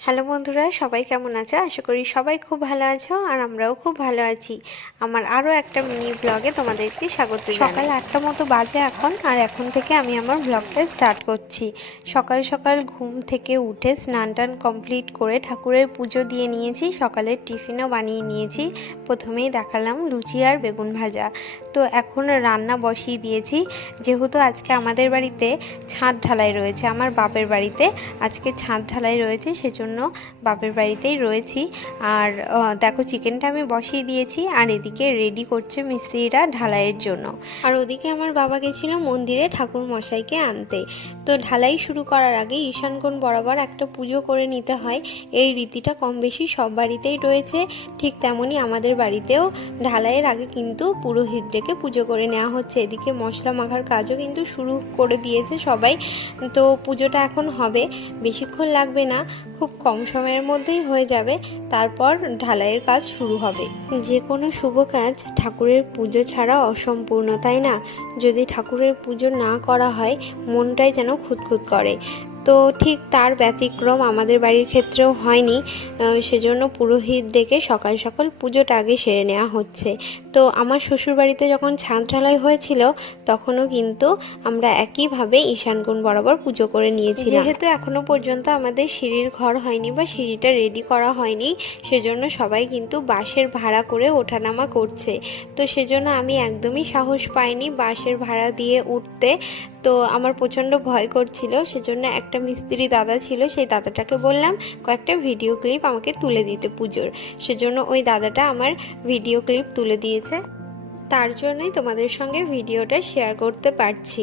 Hello বন্ধুরা, সবাই কেমন আছো? আশা করি সবাই খুব ভালো আছো আর আমরাও খুব ভালো আছি। আমার আরও একটা মিনি ব্লগে তোমাদেরকে স্বাগত জানাই। সকাল 8টা মতো বাজে এখন, আর এখন থেকে আমি আমার ব্লগটা স্টার্ট করছি। সকাল সকাল ঘুম থেকে উঠে স্নান টান কমপ্লিট করে ঠাকুরের পুজো দিয়ে নিয়েছি, সকালের টিফিনও বানিয়ে নিয়েছি। প্রথমেই দেখালাম লুচি আর বেগুন ভাজা। তো এখন রান্না বসিয়ে দিয়েছি, যেহেতু আজকে আমাদের বাড়িতে ছাদ ঢালাই রয়েছে, আমার বাপের বাড়িতে আজকে ছাদ ঢালাই রয়েছে, সেজন্য বাপের বাড়িতেই রয়েছি। আর দেখো চিকেনটা আমি বসিয়ে দিয়েছি, আর এদিকে রেডি করছে মিস্ত্রিরা ঢালাইয়ের জন্য। আর ওদিকে আমার বাবা গেছিল মন্দিরে ঠাকুর মশাইকে আনতে। তো ঢালাই শুরু করার আগে ঈশানকোণ বরাবর একটা পুজো করে নিতে হয়। এই রীতিটা কম বেশি সব বাড়িতেই রয়েছে, ঠিক তেমনই আমাদের বাড়িতেও ঢালাইয়ের আগে কিন্তু পুরোহিত ডেকে পুজো করে নেওয়া হচ্ছে। এদিকে মশলা মাখার কাজও কিন্তু শুরু করে দিয়েছে সবাই। তো পুজোটা এখন হবে, বেশিক্ষণ লাগবে না, খুব কম সময়ের মধ্যেই হয়ে যাবে। তারপর ঢালাইয়ের কাজ শুরু হবে। যে কোনো শুভ কাজ ঠাকুরের পুজো ছাড়া অসম্পূর্ণ, তাই না? যদি ঠাকুরের পুজো না করা হয় মনটাই যেন খুঁতখুত করে। তো ঠিক তার ব্যতিক্রম আমাদের বাড়ির ক্ষেত্রেও হয়নি, সেজন্য পুরোহিত ডেকে সকাল সকাল পুজোটা আগে সেরে নেওয়া হচ্ছে। তো আমার শ্বশুর বাড়িতে যখন ছাদ ঢালাই হয়েছিল তখনও কিন্তু আমরা একইভাবে ঈশানকোণ বরাবর পুজো করে নিয়েছিলাম। যেহেতু এখনো পর্যন্ত আমাদের সিঁড়ির ঘর হয়নি বা সিঁড়িটা রেডি করা হয়নি, সেজন্য সবাই কিন্তু বাঁশের ভাড়া করে ওঠানামা করছে। তো সেজন্য আমি একদমই সাহস পাইনি বাঁশের ভাড়া দিয়ে উঠতে। তো আমার প্রচণ্ড ভয় করছিল, সেজন্য একটা মিস্ত্রি দাদা ছিল, সেই দাদাটাকে বললাম কয়েকটা ভিডিও ক্লিপ আমাকে তুলে দিতে পুজোর। সেজন্য ওই দাদাটা আমার ভিডিও ক্লিপ তুলে দিয়েছে, তার জন্যই তোমাদের সঙ্গে ভিডিওটা শেয়ার করতে পারছি।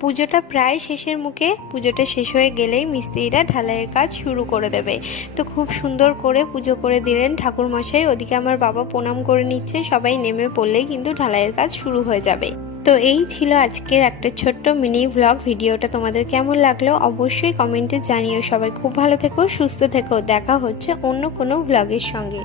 পুজোটা প্রায় শেষের মুখে, পুজোটা শেষ হয়ে গেলেই মিস্ত্রিরা ঢালাইয়ের কাজ শুরু করে দেবে। তো খুব সুন্দর করে পুজো করে দিলেন ঠাকুরমশাই। ওদিকে আমার বাবা প্রণাম করে নিচ্ছে, সবাই নেমে পড়লেই কিন্তু ঢালাইয়ের কাজ শুরু হয়ে যাবে। তো এই ছিল আজকের একটা ছোট্ট মিনি ভ্লগ। ভিডিওটা তোমাদের কেমন লাগলো অবশ্যই কমেন্টে জানিও। সবাই খুব ভালো থেকো, সুস্থ থেকো। দেখা হচ্ছে অন্য কোনো ভ্লগের সঙ্গে।